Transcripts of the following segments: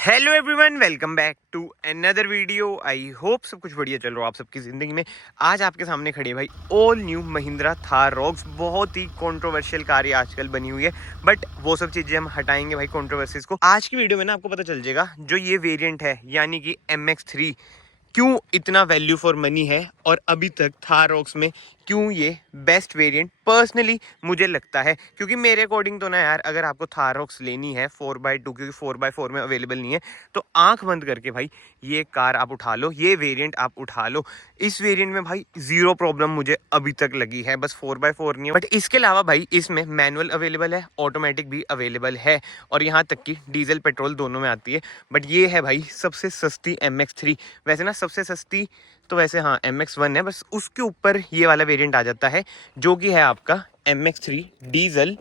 Hello everyone, welcome back to another video. I hope सब कुछ बढ़िया चल रहा हो आप सबकी ज़िंदगी में। आज आपके सामने खड़ी है भाई all new Mahindra Thar rocks. बहुत ही कंट्रोवर्शियल कार ये आजकल बनी हुई है, बट वो सब चीज़ें हम हटाएंगे भाई कंट्रोवर्सीज को। आज की वीडियो में ना आपको पता चल जाएगा जो ये वेरिएंट है यानी कि MX3 क्यों इतना वैल्यू फॉर मनी है और अभी तक थार रॉक्स में क्यों ये बेस्ट वेरिएंट पर्सनली मुझे लगता है। क्योंकि मेरे अकॉर्डिंग तो ना यार, अगर आपको थार रॉक्स लेनी है 4x2, क्योंकि 4x4 में अवेलेबल नहीं है, तो आंख बंद करके भाई ये कार आप उठा लो, ये वेरिएंट आप उठा लो। इस वेरिएंट में भाई जीरो प्रॉब्लम मुझे अभी तक लगी है, बस 4x4 नहीं है। बट इसके अलावा भाई इसमें मैनुअल अवेलेबल है, ऑटोमेटिक भी अवेलेबल है और यहाँ तक कि डीजल पेट्रोल दोनों में आती है। बट ये है भाई सबसे सस्ती MX3। वैसे ना सबसे सस्ती तो वैसे हाँ MX1 है, बस उसके ऊपर ये वाला वेरिएंट आ जाता है जो कि है आपका MX3 डीजल,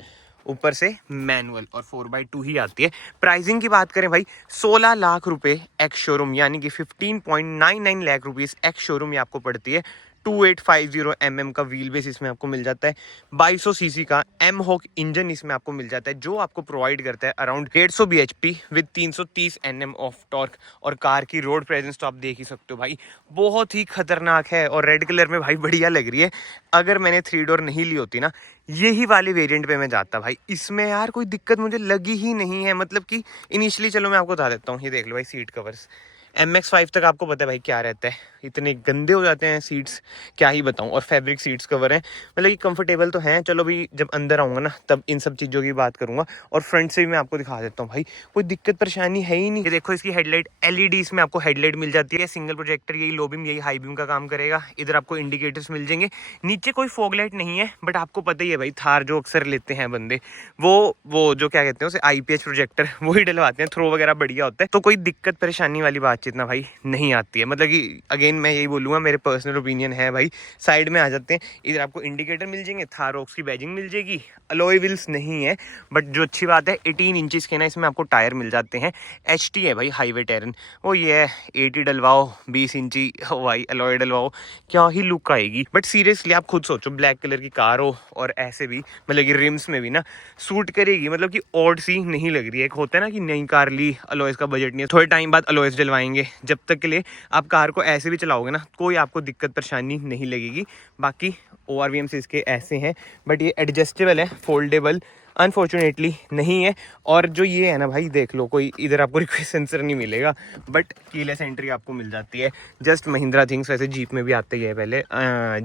ऊपर से मैनुअल और 4x2 ही आती है। प्राइसिंग की बात करें भाई 16 लाख रुपए एक्स शोरूम यानी कि 15.99 लाख रुपीस एक्स शोरूम ये आपको पड़ती है। 2850 mm का व्हील बेस इसमें आपको मिल जाता है। 2200 सीसी का M-Hawk इंजन इसमें आपको मिल जाता है, जो आपको प्रोवाइड करता है around 150 bhp with 330 Nm of torque. और कार की रोड प्रेजेंस तो आप देख ही सकते हो भाई, बहुत ही खतरनाक है और रेड कलर में भाई बढ़िया लग रही है। अगर मैंने 3 डोर नहीं ली होती ना, यही वाले वेरिएंट पे मैं जाता भाई। इसमें यार कोई दिक्कत मुझे लगी ही नहीं है, मतलब कि इनिशियली चलो मैं आपको बता देता हूँ। ये देख लो भाई सीट कवर्स, MX5 तक आपको पता है भाई क्या रहता है, इतने गंदे हो जाते हैं सीट्स, क्या ही बताऊं। और फैब्रिक सीट्स कवर हैं, मतलब कि कंफर्टेबल तो हैं। चलो भी जब अंदर आऊँगा ना तब इन सब चीज़ों की बात करूंगा। और फ्रंट से भी मैं आपको दिखा देता हूँ भाई, कोई दिक्कत परेशानी है ही नहीं। ये देखो इसकी हेडलाइट LED इसमें आपको हेडलाइट मिल जाती है, सिंगल प्रोजेक्टर, यही लो बीम यही हाई बीम का काम करेगा। इधर आपको इंडिकेटर्स मिल जाएंगे। नीचे कोई फॉग लाइट नहीं है, बट आपको पता ही है भाई थार जो अक्सर लेते हैं बंदे, वो जो क्या कहते हैं उसे IPS प्रोजेक्टर वही डलवाते हैं। थ्रो वगैरह बढ़िया होता है, तो कोई दिक्कत परेशानी वाली बातचीत ना भाई नहीं आती है। मतलब कि अगेन मैं यही बोलूँगा, मेरे पर्सनल ओपिनियन है भाई। साइड में आ जाते हैं, इधर आपको इंडिकेटर मिल जाएंगे, थार रॉक्स की बैजिंग मिल जाएगी। अलॉय व्हील्स नहीं है, बट जो अच्छी बात है 18 इंचेस के ना इसमें आपको टायर मिल जाते हैं। HT है भाई, हाईवे टेरन। वो ये है 80 डलवाओ, 20 इंची भाई अलॉय डलवाओ, क्या ही लुक आएगी। बट सीरियसली आप खुद सोचो, ब्लैक कलर की कार हो और ऐसे भी मतलब कि रिम्स में भी ना सूट करेगी, मतलब कि ऑड सी नहीं लग रही है। एक होता है ना कि नई कार ली, अलॉयस का बजट नहीं है, थोड़े टाइम बाद अलॉयस डलवाएंगे, जब तक के लिए आप कार को ऐसे भी चलाओगे ना कोई आपको दिक्कत परेशानी नहीं लगेगी। बाकी ORVMs इसके ऐसे हैं, बट ये एडजस्टेबल है, फोल्डेबल अनफॉर्चुनेटली नहीं है। और जो ये है ना भाई, देख लो कोई इधर आपको रिक्वेस्ट सेंसर नहीं मिलेगा, बट कीलेस एंट्री आपको मिल जाती है। जस्ट महिंद्रा थिंग्स, वैसे जीप में भी आते ही है। पहले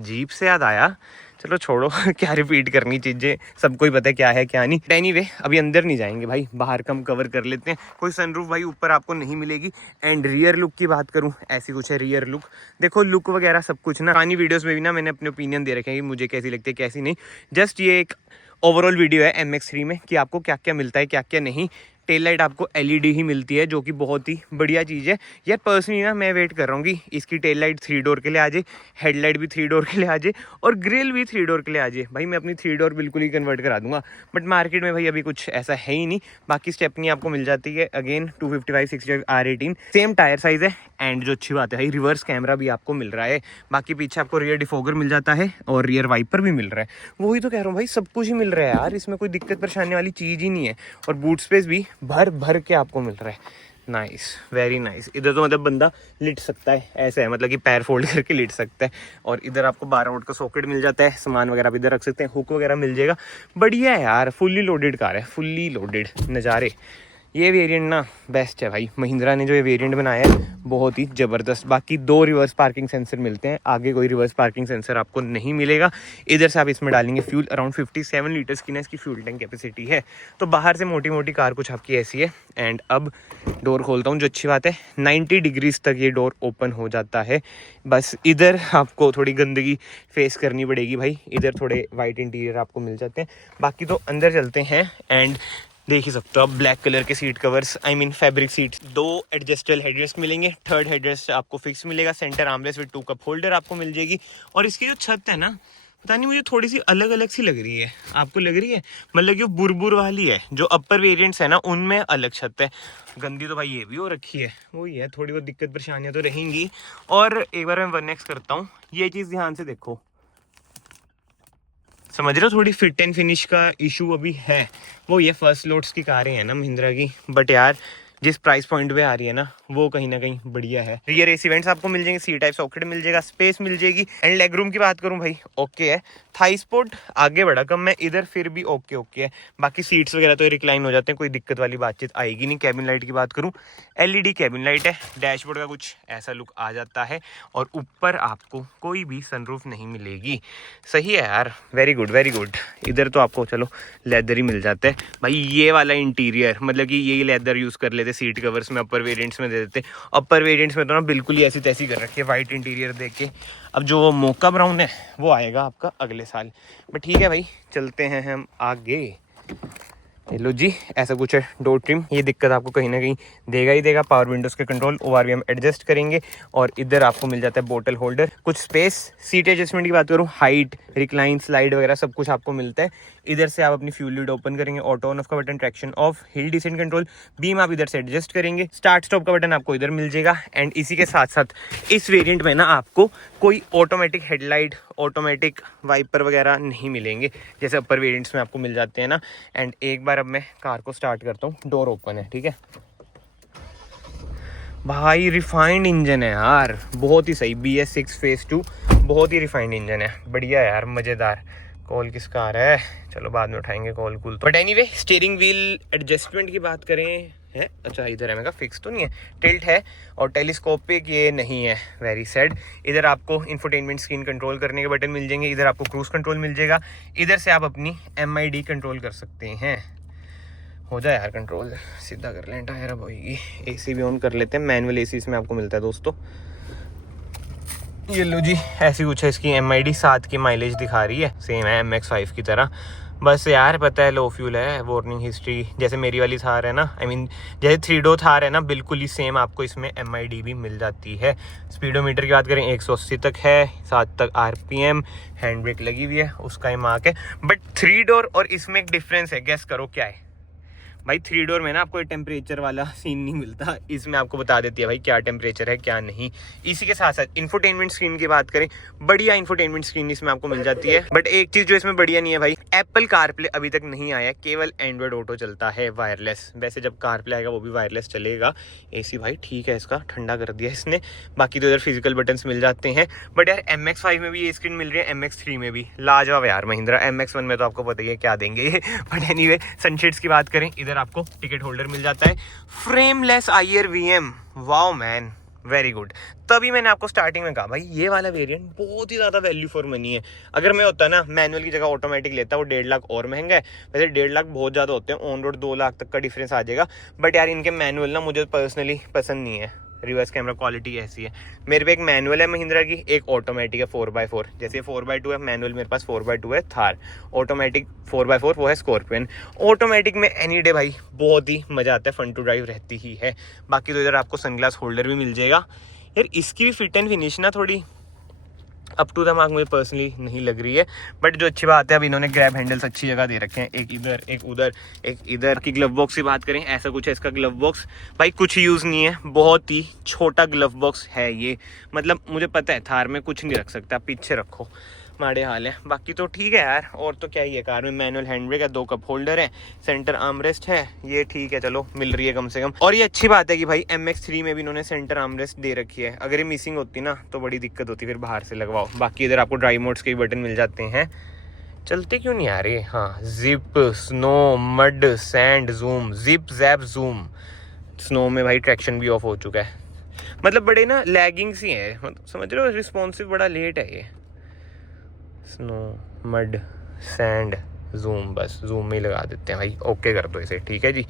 जीप से याद आया, चलो छोड़ो क्या रिपीट करनी चीज़ें, सबको ही पता है क्या है क्या नहीं। एनीवे अभी अंदर नहीं जाएंगे भाई, बाहर कम कवर कर लेते हैं। कोई सनरूफ भाई ऊपर आपको नहीं मिलेगी। एंड रियर लुक की बात करूं, ऐसी कुछ है रियर लुक। देखो लुक वगैरह सब कुछ ना पुरानी वीडियोस में भी ना मैंने अपने ओपिनियन दे रखे हैं कि मुझे कैसी लगती है कैसी नहीं। जस्ट ये एक ओवरऑल वीडियो है MX3 में कि आपको क्या क्या मिलता है क्या क्या नहीं। टेल लाइट आपको LED ही मिलती है, जो कि बहुत ही बढ़िया चीज़ है यार। पर्सनली ना मैं वेट कर रहा हूँ कि इसकी टेल लाइट 3 डोर के लिए आ जाए, हेडलाइट भी 3 डोर के लिए आ जाए और ग्रिल भी 3 डोर के लिए आ जाए। भाई मैं अपनी 3 डोर बिल्कुल ही कन्वर्ट करा दूंगा, बट मार्केट में भाई अभी कुछ ऐसा है ही नहीं। बाकी स्टेपनी आपको मिल जाती है again 255 65 R18, same tyre size है। एंड जो अच्छी बात है भाई, रिवर्स कैमरा भी आपको मिल रहा है। बाकी पीछे आपको रियर डिफोगर मिल जाता है और रियर वाइपर भी मिल रहा है। वही तो कह रहा हूँ भाई, सब कुछ ही मिल रहा है यार, इसमें कोई दिक्कत परेशानी वाली चीज़ ही नहीं है। और बूट स्पेस भी भर भर के आपको मिल रहा है। Nice, very nice. इधर तो मतलब बंदा लिट सकता है, ऐसा है मतलब कि पैर फोल्ड करके लिट सकता है। और इधर आपको 12 वोल्ट का सॉकेट मिल जाता है, सामान वगैरह भी इधर रख सकते हैं, हुक वगैरह मिल जाएगा। बढ़िया है यार, फुल्ली लोडेड कार है, फुल्ली लोडेड नज़ारे। ये वेरिएंट ना बेस्ट है भाई, महिंद्रा ने जो ये वेरिएंट बनाया है बहुत ही ज़बरदस्त। बाकी 2 रिवर्स पार्किंग सेंसर मिलते हैं, आगे कोई रिवर्स पार्किंग सेंसर आपको नहीं मिलेगा। इधर से आप इसमें डालेंगे फ्यूल, अराउंड 57 लीटर्स की ना इसकी फ्यूल टैंक कैपेसिटी है। तो बाहर से मोटी मोटी कार कुछ आपकी ऐसी है। एंड अब डोर खोलता हूँ, जो अच्छी बात है 90 डिग्रीज तक ये डोर ओपन हो जाता है। बस इधर आपको थोड़ी गंदगी फेस करनी पड़ेगी भाई, इधर थोड़े वाइट इंटीरियर आपको मिल जाते हैं। बाकी तो अंदर चलते हैं एंड देख ही सकते हो आप ब्लैक कलर के seat covers, I mean fabric seats. 2 adjustable headrest मिलेंगे, थर्ड हेडरेस्ट आपको फिक्स मिलेगा, centre armrest with 2 cup holder आपको मिल जाएगी। और इसकी जो छत है ना, पता नहीं मुझे थोड़ी सी अलग अलग सी लग रही है, आपको लग रही है? मतलब कि बुरबुर वाली है, जो अपर वेरिएंट्स है ना उनमें अलग छत है। गंदी तो भाई ये भी हो रखी है, वही है, थोड़ी बहुत दिक्कत परेशानियां तो रहेंगी। और एक बार मैं 1x करता हूँ, ये चीज़ ध्यान से देखो, समझ रहे हो, थोड़ी फिट एंड फिनिश का इशू अभी है। वो ये फर्स्ट लोड्स की कारें हैं ना महिंद्रा की, बट यार जिस प्राइस पॉइंट पे आ रही है ना वो कहीं ना कहीं बढ़िया है। रियर एसी वेंट्स आपको मिल जाएंगे, सी टाइप सॉकेट मिल जाएगा, स्पेस मिल जाएगी। एंड लेग रूम की बात करूं भाई ओके है, थाई स्पोर्ट आगे बड़ा कम है, इधर फिर भी ओके है। बाकी सीट्स वगैरह तो रिक्लाइन हो जाते हैं, कोई दिक्कत वाली बातचीत आएगी नहीं। कैबिन लाइट की बात करूं, LED कैबिन लाइट है। डैशबोर्ड का कुछ ऐसा लुक आ जाता है और ऊपर आपको कोई भी सनरूफ नहीं मिलेगी। सही है यार, वेरी गुड वेरी गुड। इधर तो आपको चलो लेदर ही मिल जाता है भाई। ये वाला इंटीरियर मतलब कि यही लेदर यूज़ कर लेते सीट कवर्स में, अपर वेरिएंट्स में दे देते। अपर वेरिएंट्स में तो ना बिल्कुल ही ऐसी तैसी कर रखी है वाइट इंटीरियर देख के। अब जो मोका ब्राउन है वो आएगा आपका अगले साल, बट ठीक है भाई चलते हैं हम आगे। लो जी, ऐसा कुछ है डोर ट्रिम। ये दिक्कत आपको कहीं ना कहीं देगा ही देगा। पावर विंडोज़ के कंट्रोल ORVM एडजस्ट करेंगे और इधर आपको मिल जाता है बोतल होल्डर, कुछ स्पेस। सीट एडजस्टमेंट की बात करूँ, हाइट, रिक्लाइन, स्लाइड वगैरह सब कुछ आपको मिलता है। इधर से आप अपनी फ्यूल लिड ओपन करेंगे, ऑटो ऑन ऑफ का button, traction of, hill descent control, beam आप इधर से एडजस्ट करेंगे, स्टार्ट स्टॉप का बटन आपको इधर मिल जाएगा। एंड इसी के साथ साथ इस वेरिएंट में ना आपको कोई ऑटोमेटिक हेडलाइट, ऑटोमेटिक वाइपर वगैरह नहीं मिलेंगे जैसे अपर वेरिएंट्स में आपको मिल जाते हैं ना। एंड एक बार अब मैं कार को स्टार्ट करता हूँ, डोर ओपन है, ठीक है भाई। रिफाइंड इंजन है यार, बहुत ही सही। BS6 फेज 2 बहुत ही रिफाइंड इंजन है, बढ़िया यार, मज़ेदार। कॉल किसका आ रहा है, चलो बाद में उठाएंगे call cool. But anyway, steering wheel adjustment की बात करें है, अच्छा इधर है, मैं फिक्स तो नहीं है, टिल्ट है और टेलीस्कोपिक ये नहीं है, वेरी सैड। इधर आपको इंफोटेनमेंट स्क्रीन कंट्रोल करने के बटन मिल जाएंगे, इधर आपको क्रूज कंट्रोल मिल जाएगा, इधर से आप अपनी MID कंट्रोल कर सकते हैं। हो जाए यार कंट्रोल, सीधा कर लें टायर। अब होगी, AC भी ऑन कर लेते हैं, मैनुअल AC इसमें आपको मिलता है दोस्तों। ये लो जी, ऐसी कुछ है इसकी MID, 7 की माइलेज दिखा रही है, सेम है MX-5 की तरह। बस यार पता है लो फ्यूल है, वार्निंग हिस्ट्री जैसे मेरी वाली थार है ना, आई मीन जैसे 3 डोर थार है ना, बिल्कुल ही सेम आपको इसमें MID भी मिल जाती है। स्पीडोमीटर की बात करें 180 तक है, 7 तक RPM, हैंड ब्रेक लगी हुई है, उसका ही मार्क है। बट 3 डोर और इसमें एक डिफरेंस है, गेस करो क्या है भाई। 3 डोर में ना आपको टेम्परेचर वाला सीन नहीं मिलता, इसमें आपको बता देती है भाई क्या टेम्परेचर है क्या नहीं। इसी के साथ साथ इंफोटेनमेंट स्क्रीन की बात करें, बढ़िया इंफोटेनमेंट स्क्रीन इसमें आपको मिल जाती है। बट एक चीज़ जो इसमें बढ़िया नहीं है भाई, एप्पल कारप्ले अभी तक नहीं आया, केवल एंड्रॉयड ऑटो चलता है वायरलेस। वैसे जब कारप्ले आएगा वो भी वायरलेस चलेगा। AC भाई ठीक है, इसका ठंडा कर दिया इसने। बाकी तो इधर फिजिकल बटन्स मिल जाते हैं। बट यार MX-5 में भी ये स्क्रीन मिल रही है, MX-3 में भी लाजवाब यार महिंद्रा। MX-1 में तो आपको पता ही है क्या देंगे ये। बट एनीवे, सनशेड्स की बात करें, इधर आपको टिकट होल्डर मिल जाता है, frameless IR-VM, wow man, very good. तभी मैंने आपको स्टार्टिंग में कहा भाई ये वाला वेरिएंट बहुत ही ज़्यादा वैल्यू फॉर मनी है। अगर मैं होता ना मैनुअल की जगह ऑटोमेटिक लेता, वो 1.5 लाख और महंगा है। वैसे 1.5 लाख बहुत ज़्यादा होते हैं, ऑन रोड 2 लाख तक का डिफरेंस आ जाएगा। बट यार इनके मैनुअल ना मुझे पर्सनली पसंद नहीं है, रिवर्स कैमरा क्वालिटी ऐसी है। मेरे पे एक मैनुअल है महिंद्रा की, एक ऑटोमेटिक है 4x4। जैसे 4x2 है मैनुअल, मेरे पास 4x2 है थार। ऑटोमेटिक 4x4 वो है स्कॉर्पियन। ऑटोमेटिक में एनी डे भाई बहुत ही मज़ा आता है, फन टू ड्राइव रहती ही है। बाकी तो इधर आपको सनग्लास होल्डर भी मिल जाएगा। यार इसकी भी फिट एंड फिनिश ना थोड़ी अप टू द मार्क मुझे पर्सनली नहीं लग रही है। बट जो अच्छी बात है, अब इन्होंने ग्रैब हैंडल्स अच्छी जगह दे रखे हैं, एक इधर एक उधर एक इधर। की ग्लव बॉक्स की बात करें, ऐसा कुछ है इसका ग्लव बॉक्स भाई, कुछ यूज़ नहीं है, बहुत ही छोटा ग्लव बॉक्स है ये। मतलब मुझे पता है थार में कुछ नहीं रख सकता, पीछे रखो माड़े हाल है। बाकी तो ठीक है यार, और तो क्या ही है। कार में मैनुअल हैंड ब्रेक है, 2 कप होल्डर है, सेंटर आर्मरेस्ट है, ये ठीक है, चलो मिल रही है कम से कम। और ये अच्छी बात है कि भाई MX-3 में भी इन्होंने सेंटर आर्मरेस्ट दे रखी है। अगर ये मिसिंग होती ना तो बड़ी दिक्कत होती, फिर बाहर से लगवाओ। बाकी इधर आपको ड्राइव मोड्स के बटन मिल जाते हैं। चलते क्यों नहीं आ रहे, हाँ, zip, snow, mud, sand, zoom, zip JAP zoom. Snow में भाई ट्रैक्शन भी ऑफ हो चुका है, मतलब बड़े ना लैगिंग सी है, मतलब समझ रहे हो, रिस्पॉन्सिव बड़ा लेट है ये। स्नो, मड, सैंड, जूम, बस जूम में ही लगा देते हैं भाई, ओके कर दो इसे, ठीक है जी।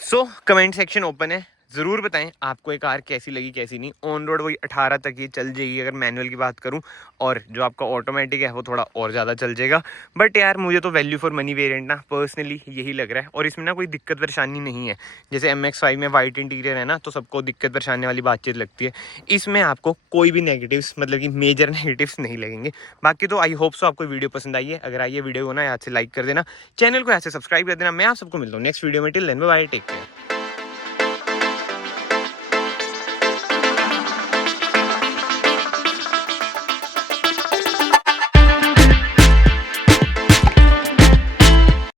सो कमेंट सेक्शन ओपन है, ज़रूर बताएं आपको ये कार कैसी लगी कैसी नहीं। ऑन रोड वही 18 तक ये चल जाएगी अगर मैनुअल की बात करूं, और जो आपका ऑटोमेटिक है वो थोड़ा और ज़्यादा चल जाएगा। बट यार मुझे तो वैल्यू फॉर मनी वेरिएंट ना पर्सनली यही लग रहा है, और इसमें ना कोई दिक्कत परेशानी नहीं है। जैसे MX-5 में वाइट इंटीरियर है ना, तो सबको दिक्कत परेशानी वाली बातचीत लगती है, इसमें आपको कोई भी नेगेटिव्स, मतलब कि मेजर नेगेटिव्स नहीं लगेंगे। बाकी तो आई होप सो आपको वीडियो पसंद आई है। अगर आई है वीडियो को ना याद से लाइक कर देना, चैनल को याद से सब्सक्राइब कर देना। मैं आप सबको मिलता हूँ नेक्स्ट वीडियो में। Till then bye bye, take care.